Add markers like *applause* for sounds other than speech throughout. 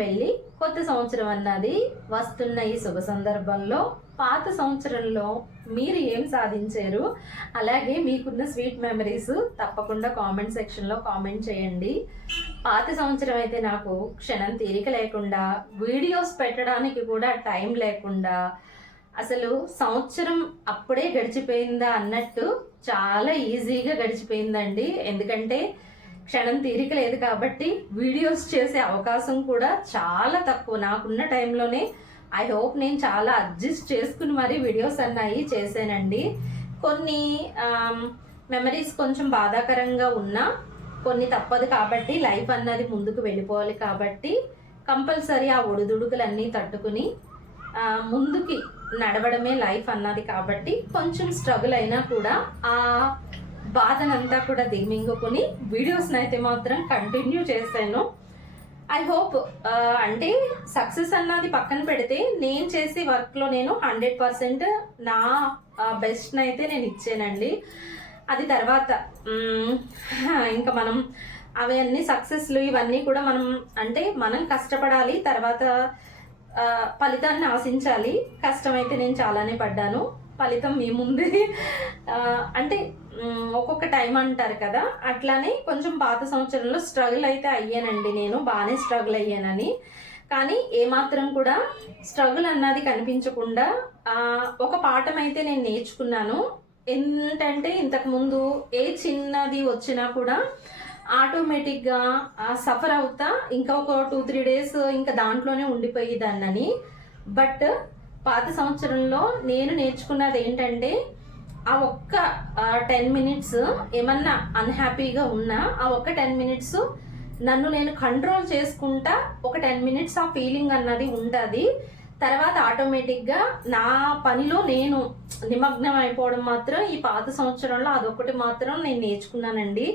వెళ్ళి కొత్త సంవత్సరం అన్నది వస్తున్న ఈ శుభ సందర్భంలో పాత సంవత్సరంలో మీరు ఏం సాధించారు? అలాగే మీకున్న స్వీట్ మెమరీస్ తప్పకుండా కామెంట్ సెక్షన్లో కామెంట్ చేయండి. పాత సంవత్సరం అయితే నాకు క్షణం తీరిక లేకుండా వీడియోస్ పెట్టడానికి కూడా టైం లేకుండా అసలు సంవత్సరం అప్పుడే గడిచిపోయిందా అన్నట్టు చాలా ఈజీగా గడిచిపోయిందండి. ఎందుకంటే క్షణం తీరిక లేదు కాబట్టి వీడియోస్ చేసే అవకాశం కూడా చాలా తక్కువ. నాకున్న టైంలోనే ఐ హోప్ నేను చాలా అడ్జస్ట్ చేసుకుని మరీ వీడియోస్ అన్నాయి చేశానండి. కొన్ని మెమరీస్ కొంచెం బాధాకరంగా ఉన్నా కొన్ని తప్పదు కాబట్టి లైఫ్ అన్నది ముందుకు వెళ్ళిపోవాలి కాబట్టి కంపల్సరీ ఆ ఒడిదుడుకులన్నీ తట్టుకుని ముందుకి నడవడమే లైఫ్ అన్నది కాబట్టి కొంచెం స్ట్రగుల్ అయినా కూడా ఆ బాధనంతా కూడా దిగమింగుకుని వీడియోస్ని అయితే మాత్రం కంటిన్యూ చేశాను. ఐ హోప్ అంటే సక్సెస్ అన్నది పక్కన పెడితే నేను చేసే వర్క్లో నేను హండ్రెడ్ పర్సెంట్ నా బెస్ట్ని అయితే నేను ఇచ్చానండి. అది తర్వాత ఇంకా మనం అవన్నీ సక్సెస్లు ఇవన్నీ కూడా మనం అంటే మనం కష్టపడాలి తర్వాత ఫలితాన్ని ఆశించాలి. కష్టమైతే నేను చాలానే పడ్డాను. ఫలితం మీ అంటే ఒక్కొక్క టైం అంటారు కదా అట్లానే కొంచెం పాత సంవత్సరంలో స్ట్రగుల్ అయితే అయ్యానండి నేను బాగానే స్ట్రగుల్ అయ్యానని. కానీ ఏమాత్రం కూడా స్ట్రగుల్ అన్నది కనిపించకుండా ఒక పాఠం అయితే నేను నేర్చుకున్నాను. ఏంటంటే ఇంతకుముందు ఏ చిన్నది వచ్చినా కూడా ఆటోమేటిక్గా సఫర్ అవుతా ఇంకా ఒక టూ త్రీ డేస్ ఇంకా దాంట్లోనే ఉండిపోయేదాన్నని. బట్ పాత సంవత్సరంలో నేను నేర్చుకున్నది ఏంటంటే ఆ ఒక్క టెన్ మినిట్స్ ఏమన్నా అన్హ్యాపీగా ఉన్నా ఆ ఒక్క టెన్ మినిట్స్ నన్ను నేను కంట్రోల్ చేసుకుంటా ఒక టెన్ మినిట్స్ ఆ ఫీలింగ్ అన్నది ఉంటుంది. తర్వాత ఆటోమేటిక్గా నా పనిలో నేను నిమగ్నం అయిపోవడం మాత్రం ఈ పాత సంవత్సరంలో అదొకటి మాత్రం నేను నేర్చుకున్నానండి.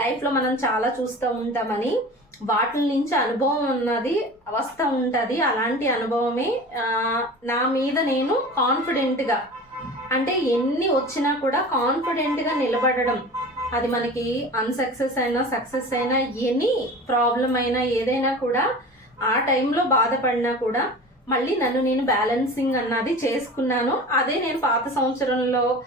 లైఫ్లో మనం చాలా చూస్తూ ఉంటామని. వాటి నుంచి అనుభవం ఉన్నది అవస్థ ఉంటుంది. అలాంటి అనుభవమే నా మీద నేను కాన్ఫిడెంట్గా అంటే ఎన్ని వచ్చినా కూడా కాన్ఫిడెంట్గా నిలబడడం. అది మనకి అన్సక్సెస్ అయినా సక్సెస్ అయినా ఎనీ ప్రాబ్లం అయినా ఏదైనా కూడా ఆ టైంలో బాధపడినా కూడా మళ్ళీ నన్ను నేను బ్యాలెన్సింగ్ అన్నది చేసుకున్నాను. అదే నేను పాత సంవత్సరంలో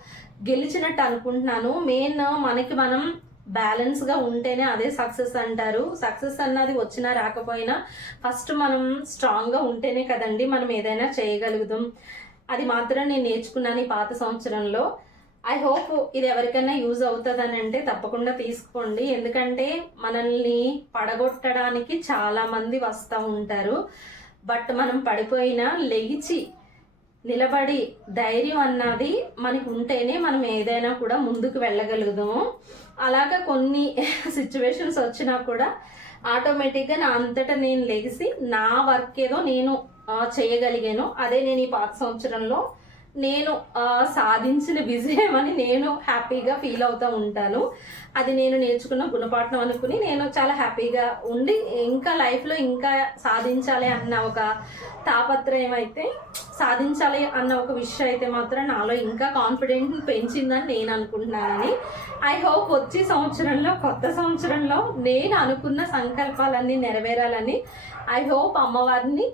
గెలిచినట్టు అనుకుంటున్నాను. మెయిన్ మనకి మనం బ్యాలెన్స్గా ఉంటేనే అదే సక్సెస్ అంటారు. సక్సెస్ అన్నది వచ్చినా రాకపోయినా ఫస్ట్ మనం స్ట్రాంగ్గా ఉంటేనే కదండి మనం ఏదైనా చేయగలుగుతాం. అది మాత్రం నేను నేర్చుకున్నాను ఈ పాత సంవత్సరంలో. ఐ హోప్ ఇది ఎవరికైనా యూజ్ అవుతుందని అంటే తప్పకుండా తీసుకోండి. ఎందుకంటే మనల్ని పడగొట్టడానికి చాలామంది వస్తూ ఉంటారు. బట్ మనం పడిపోయినా లెగిచి నిలబడి ధైర్యం అన్నది మనకు ఉంటేనే మనం ఏదైనా కూడా ముందుకు వెళ్ళగలుగుదాము అలాగా కొన్ని *laughs* సిచ్యువేషన్స్ వచ్చినా కూడా ఆటోమేటిక్గా నా అంతటా నేను లెగిసి నా వర్క్ ఏదో నేను చేయగలిగాను. అదే నేను ఈ పాత సంవత్సరంలో నేను సాధించిన విజయం అని నేను హ్యాపీగా ఫీల్ అవుతూ ఉంటాను. అది నేను నేర్చుకున్న గుణపాఠం అనుకుని నేను చాలా హ్యాపీగా ఉండి ఇంకా లైఫ్లో ఇంకా సాధించాలి అన్న ఒక తాపత్రయం అయితే సాధించాలి అన్న ఒక విషయం అయితే మాత్రం నాలో ఇంకా కాన్ఫిడెంట్ పెంచిందని నేను అనుకుంటున్నానని. ఐ హోప్ వచ్చే సంవత్సరంలో కొత్త సంవత్సరంలో నేను అనుకున్న సంకల్పాలన్నీ నెరవేరాలని ఐ హోప్ అమ్మవారిని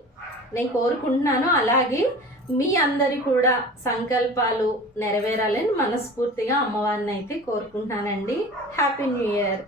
నేను కోరుకుంటున్నాను. అలాగే మీ అందరి కూడా సంకల్పాలు నెరవేరాలని మనస్ఫూర్తిగా అమ్మవారిని అయితే కోరుకుంటున్నానండి. Happy new year